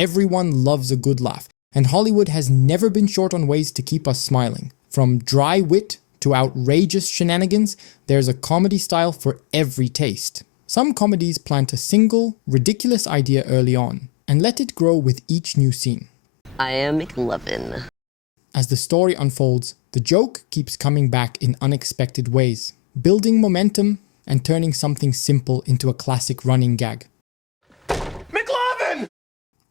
Everyone loves a good laugh, and Hollywood has never been short on ways to keep us smiling. From dry wit to outrageous shenanigans, there's a comedy style for every taste. Some comedies plant a single, ridiculous idea early on, and let it grow with each new scene. I am McLovin. As the story unfolds, the joke keeps coming back in unexpected ways, building momentum and turning something simple into a classic running gag. McLovin!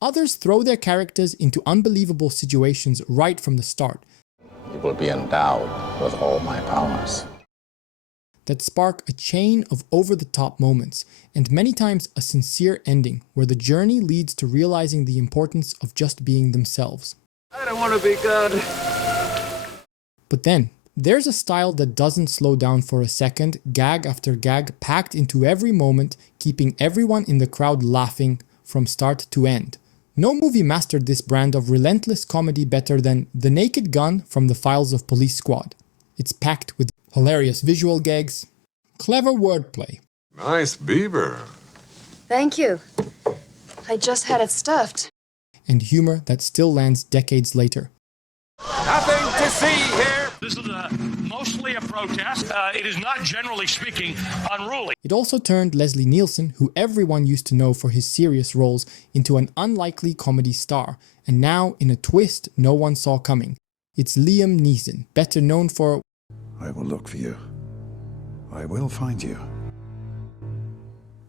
Others throw their characters into unbelievable situations right from the start. You will be endowed with all my powers. That spark a chain of over-the-top moments, and many times a sincere ending where the journey leads to realizing the importance of just being themselves. I don't want to be good. But then, there's a style that doesn't slow down for a second, gag after gag packed into every moment, keeping everyone in the crowd laughing from start to end. No movie mastered this brand of relentless comedy better than The Naked Gun from the Files of Police Squad. It's packed with hilarious visual gags, clever wordplay. Nice beaver. Thank you. I just had it stuffed. And humor that still lands decades later. Nothing to see here. This is mostly a protest. It is not, generally speaking, unruly. It also turned Leslie Nielsen, who everyone used to know for his serious roles, into an unlikely comedy star, and now in a twist no one saw coming. It's Liam Neeson, better known for I will look for you. I will find you.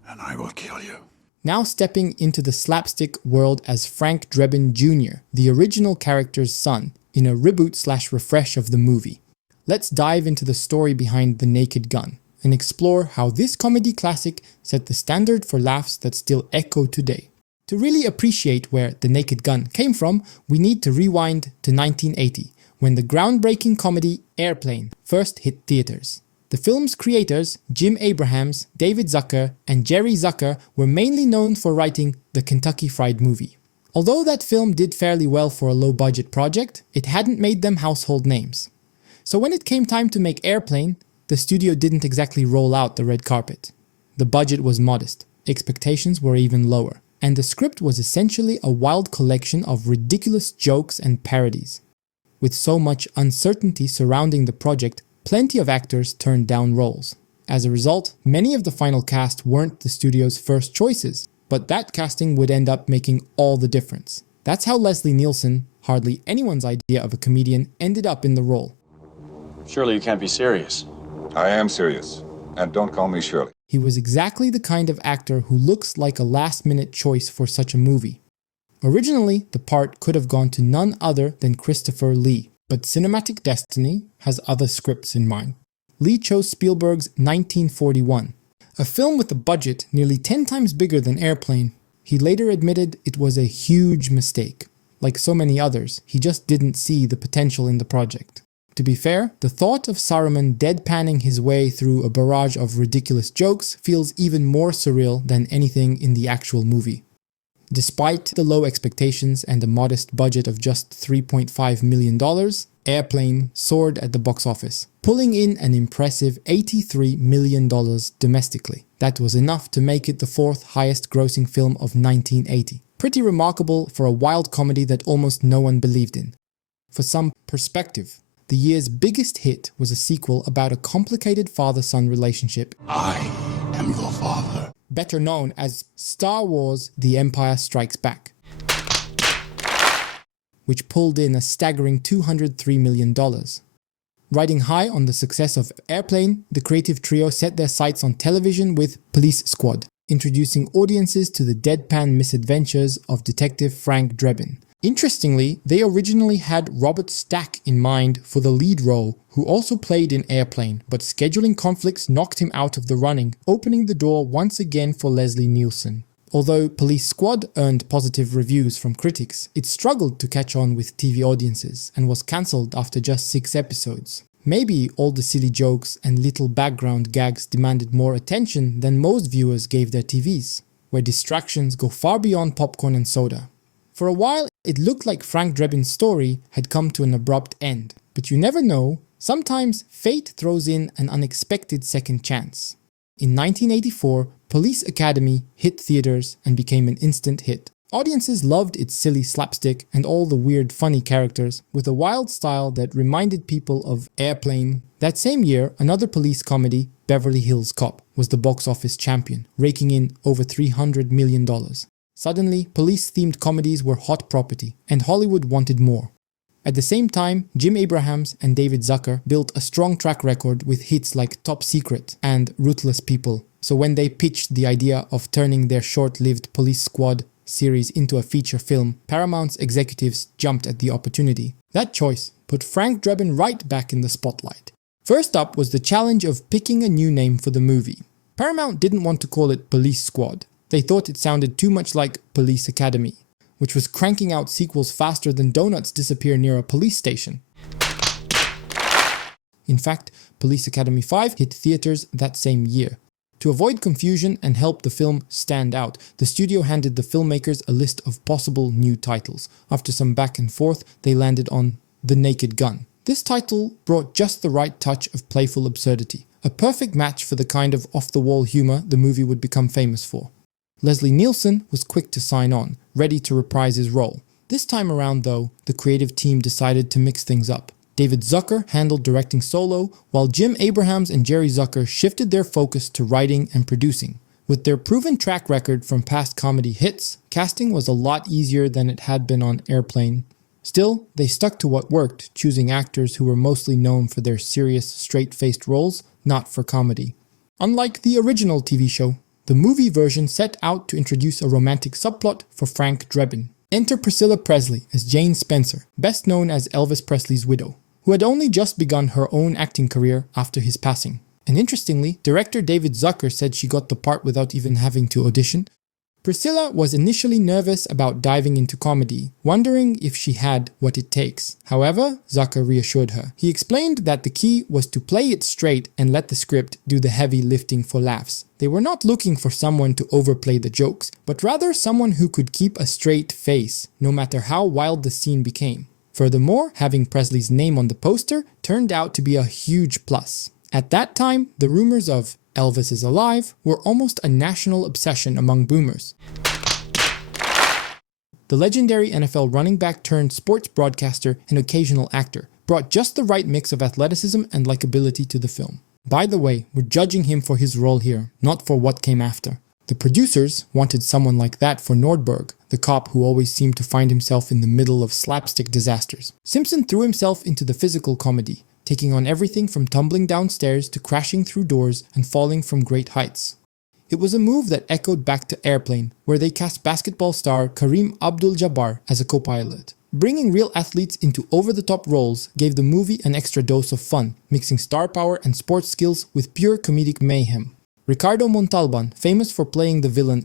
And I will kill you. Now stepping into the slapstick world as Frank Drebin Jr., the original character's son, in a reboot/refresh of the movie. Let's dive into the story behind The Naked Gun and explore how this comedy classic set the standard for laughs that still echo today. To really appreciate where The Naked Gun came from, we need to rewind to 1980, when the groundbreaking comedy Airplane first hit theaters. The film's creators, Jim Abrahams, David Zucker, and Jerry Zucker, were mainly known for writing the Kentucky Fried Movie. Although that film did fairly well for a low-budget project, it hadn't made them household names. So when it came time to make Airplane, the studio didn't exactly roll out the red carpet. The budget was modest, expectations were even lower, and the script was essentially a wild collection of ridiculous jokes and parodies. With so much uncertainty surrounding the project, plenty of actors turned down roles. As a result, many of the final cast weren't the studio's first choices, but that casting would end up making all the difference. That's how Leslie Nielsen, hardly anyone's idea of a comedian, ended up in the role. Surely you can't be serious. I am serious, and don't call me Shirley. He was exactly the kind of actor who looks like a last-minute choice for such a movie. Originally, the part could have gone to none other than Christopher Lee, but cinematic destiny has other scripts in mind. Lee chose Spielberg's 1941, a film with a budget nearly 10 times bigger than Airplane. He later admitted it was a huge mistake. Like so many others, he just didn't see the potential in the project. To be fair, the thought of Saruman deadpanning his way through a barrage of ridiculous jokes feels even more surreal than anything in the actual movie. Despite the low expectations and a modest budget of just $3.5 million, Airplane soared at the box office, pulling in an impressive $83 million domestically. That was enough to make it the fourth highest grossing film of 1980. Pretty remarkable for a wild comedy that almost no one believed in. For some perspective, the year's biggest hit was a sequel about a complicated father-son relationship. I am your father. Better known as Star Wars: The Empire Strikes Back, which pulled in a staggering $203 million. Riding high on the success of Airplane, the creative trio set their sights on television with Police Squad, introducing audiences to the deadpan misadventures of Detective Frank Drebin. Interestingly, they originally had Robert Stack in mind for the lead role, who also played in Airplane, but scheduling conflicts knocked him out of the running, opening the door once again for Leslie Nielsen. Although Police Squad earned positive reviews from critics, it struggled to catch on with TV audiences and was cancelled after just 6 episodes. Maybe all the silly jokes and little background gags demanded more attention than most viewers gave their TVs, where distractions go far beyond popcorn and soda. For a while, it looked like Frank Drebin's story had come to an abrupt end, but you never know, sometimes fate throws in an unexpected second chance. In 1984, Police Academy hit theaters and became an instant hit. Audiences loved its silly slapstick and all the weird funny characters, with a wild style that reminded people of Airplane. That same year, another police comedy, Beverly Hills Cop, was the box office champion, raking in over $300 million. Suddenly, police-themed comedies were hot property, and Hollywood wanted more. At the same time, Jim Abrahams and David Zucker built a strong track record with hits like Top Secret and Ruthless People, so when they pitched the idea of turning their short-lived Police Squad series into a feature film, Paramount's executives jumped at the opportunity. That choice put Frank Drebin right back in the spotlight. First up was the challenge of picking a new name for the movie. Paramount didn't want to call it Police Squad. They thought it sounded too much like Police Academy, which was cranking out sequels faster than donuts disappear near a police station. In fact, Police Academy 5 hit theaters that same year. To avoid confusion and help the film stand out, the studio handed the filmmakers a list of possible new titles. After some back and forth, they landed on The Naked Gun. This title brought just the right touch of playful absurdity, a perfect match for the kind of off-the-wall humor the movie would become famous for. Leslie Nielsen was quick to sign on, ready to reprise his role. This time around, though, the creative team decided to mix things up. David Zucker handled directing solo, while Jim Abrahams and Jerry Zucker shifted their focus to writing and producing. With their proven track record from past comedy hits, casting was a lot easier than it had been on Airplane. Still, they stuck to what worked, choosing actors who were mostly known for their serious, straight-faced roles, not for comedy. Unlike the original TV show, the movie version set out to introduce a romantic subplot for Frank Drebin. Enter Priscilla Presley as Jane Spencer, best known as Elvis Presley's widow, who had only just begun her own acting career after his passing. And interestingly, director David Zucker said she got the part without even having to audition. Priscilla was initially nervous about diving into comedy, wondering if she had what it takes. However, Zucker reassured her. He explained that the key was to play it straight and let the script do the heavy lifting for laughs. They were not looking for someone to overplay the jokes, but rather someone who could keep a straight face, no matter how wild the scene became. Furthermore, having Presley's name on the poster turned out to be a huge plus. At that time, the rumors of Elvis is alive were almost a national obsession among boomers. The legendary NFL running back turned sports broadcaster and occasional actor brought just the right mix of athleticism and likability to the film. By the way, we're judging him for his role here, not for what came after. The producers wanted someone like that for Nordberg, the cop who always seemed to find himself in the middle of slapstick disasters. Simpson threw himself into the physical comedy, taking on everything from tumbling downstairs to crashing through doors and falling from great heights. It was a move that echoed back to Airplane, where they cast basketball star Kareem Abdul-Jabbar as a co-pilot. Bringing real athletes into over-the-top roles gave the movie an extra dose of fun, mixing star power and sports skills with pure comedic mayhem. Ricardo Montalban, famous for playing the villain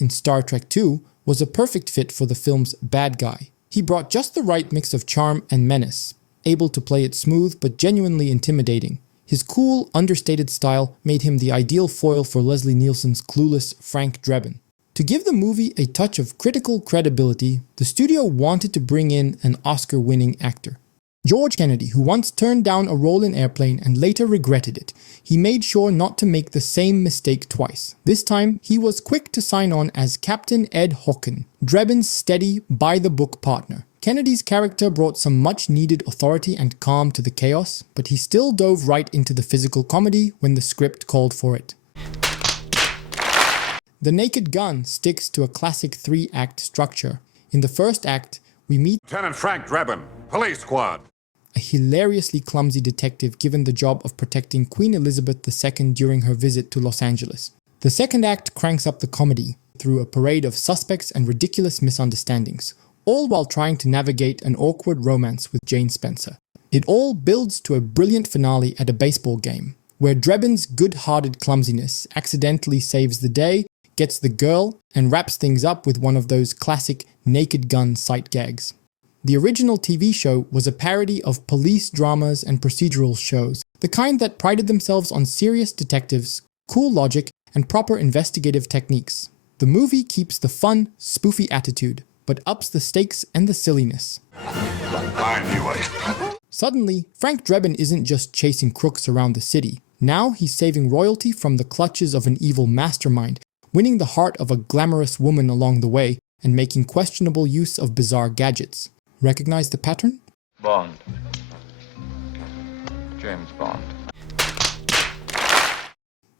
in Star Trek II, was a perfect fit for the film's bad guy. He brought just the right mix of charm and menace, able to play it smooth but genuinely intimidating. His cool, understated style made him the ideal foil for Leslie Nielsen's clueless Frank Drebin. To give the movie a touch of critical credibility, the studio wanted to bring in an Oscar-winning actor. George Kennedy, who once turned down a role in Airplane and later regretted it, he made sure not to make the same mistake twice. This time, he was quick to sign on as Captain Ed Hocken, Drebin's steady, by-the-book partner. Kennedy's character brought some much-needed authority and calm to the chaos, but he still dove right into the physical comedy when the script called for it. The Naked Gun sticks to a classic three-act structure. In the first act, we meet Lieutenant Frank Drebin, Police Squad. a hilariously clumsy detective given the job of protecting Queen Elizabeth II during her visit to Los Angeles. The second act cranks up the comedy through a parade of suspects and ridiculous misunderstandings, all while trying to navigate an awkward romance with Jane Spencer. It all builds to a brilliant finale at a baseball game, where Drebin's good-hearted clumsiness accidentally saves the day, gets the girl, and wraps things up with one of those classic Naked Gun sight gags. The original TV show was a parody of police dramas and procedural shows, the kind that prided themselves on serious detectives, cool logic, and proper investigative techniques. The movie keeps the fun, spoofy attitude, but ups the stakes and the silliness. I knew it. Suddenly, Frank Drebin isn't just chasing crooks around the city. Now he's saving royalty from the clutches of an evil mastermind, winning the heart of a glamorous woman along the way and making questionable use of bizarre gadgets. Recognize the pattern? Bond. James Bond.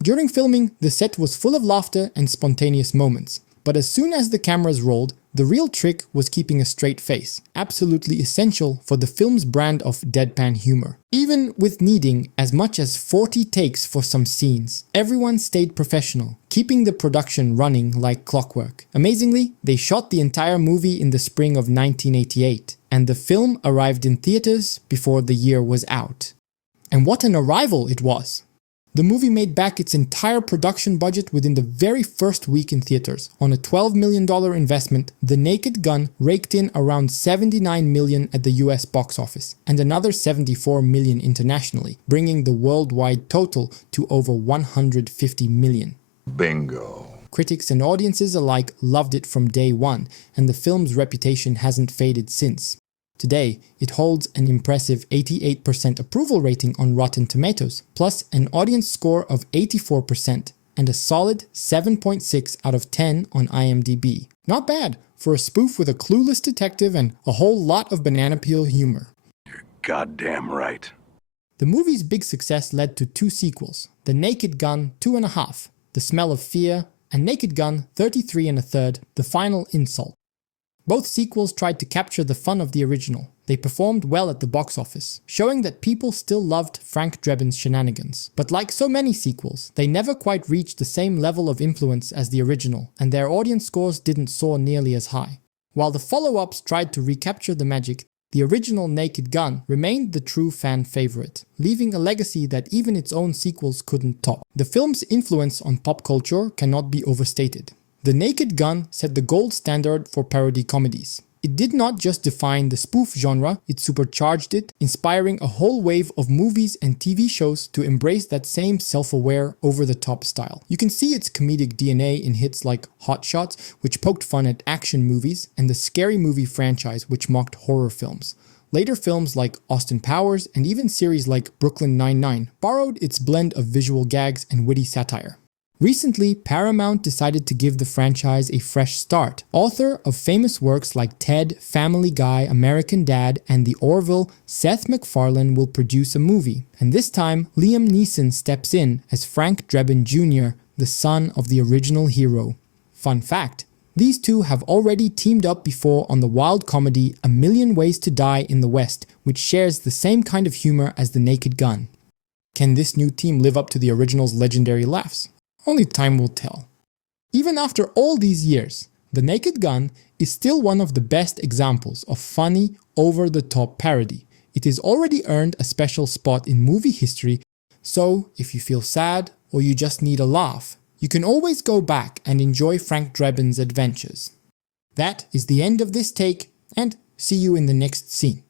During filming, the set was full of laughter and spontaneous moments, but as soon as the cameras rolled, the real trick was keeping a straight face, absolutely essential for the film's brand of deadpan humor. Even with needing as much as 40 takes for some scenes, everyone stayed professional, keeping the production running like clockwork. Amazingly, they shot the entire movie in the spring of 1988, and the film arrived in theaters before the year was out. And what an arrival it was! The movie made back its entire production budget within the very first week in theaters. On a $12 million investment, The Naked Gun raked in around $79 million at the US box office, and another $74 million internationally, bringing the worldwide total to over $150 million. Bingo. Critics and audiences alike loved it from day one, and the film's reputation hasn't faded since. Today, it holds an impressive 88% approval rating on Rotten Tomatoes, plus an audience score of 84% and a solid 7.6 out of 10 on IMDb. Not bad for a spoof with a clueless detective and a whole lot of banana peel humor. You're goddamn right. The movie's big success led to 2 sequels, The Naked Gun 2.5, The Smell of Fear, and Naked Gun 33 1/3, The Final Insult. Both sequels tried to capture the fun of the original. They performed well at the box office, showing that people still loved Frank Drebin's shenanigans. But like so many sequels, they never quite reached the same level of influence as the original, and their audience scores didn't soar nearly as high. While the follow-ups tried to recapture the magic, the original Naked Gun remained the true fan favorite, leaving a legacy that even its own sequels couldn't top. The film's influence on pop culture cannot be overstated. The Naked Gun set the gold standard for parody comedies. It did not just define the spoof genre, it supercharged it, inspiring a whole wave of movies and TV shows to embrace that same self-aware, over-the-top style. You can see its comedic DNA in hits like Hot Shots, which poked fun at action movies, and the Scary Movie franchise, which mocked horror films. Later films like Austin Powers and even series like Brooklyn Nine-Nine borrowed its blend of visual gags and witty satire. Recently, Paramount decided to give the franchise a fresh start. Author of famous works like Ted, Family Guy, American Dad, and The Orville, Seth MacFarlane will produce a movie, and this time Liam Neeson steps in as Frank Drebin Jr., the son of the original hero. Fun fact, these two have already teamed up before on the wild comedy A Million Ways to Die in the West, which shares the same kind of humor as The Naked Gun. Can this new team live up to the original's legendary laughs? Only time will tell. Even after all these years, The Naked Gun is still one of the best examples of funny, over-the-top parody. It has already earned a special spot in movie history, so if you feel sad or you just need a laugh, you can always go back and enjoy Frank Drebin's adventures. That is the end of this take, and see you in the next scene.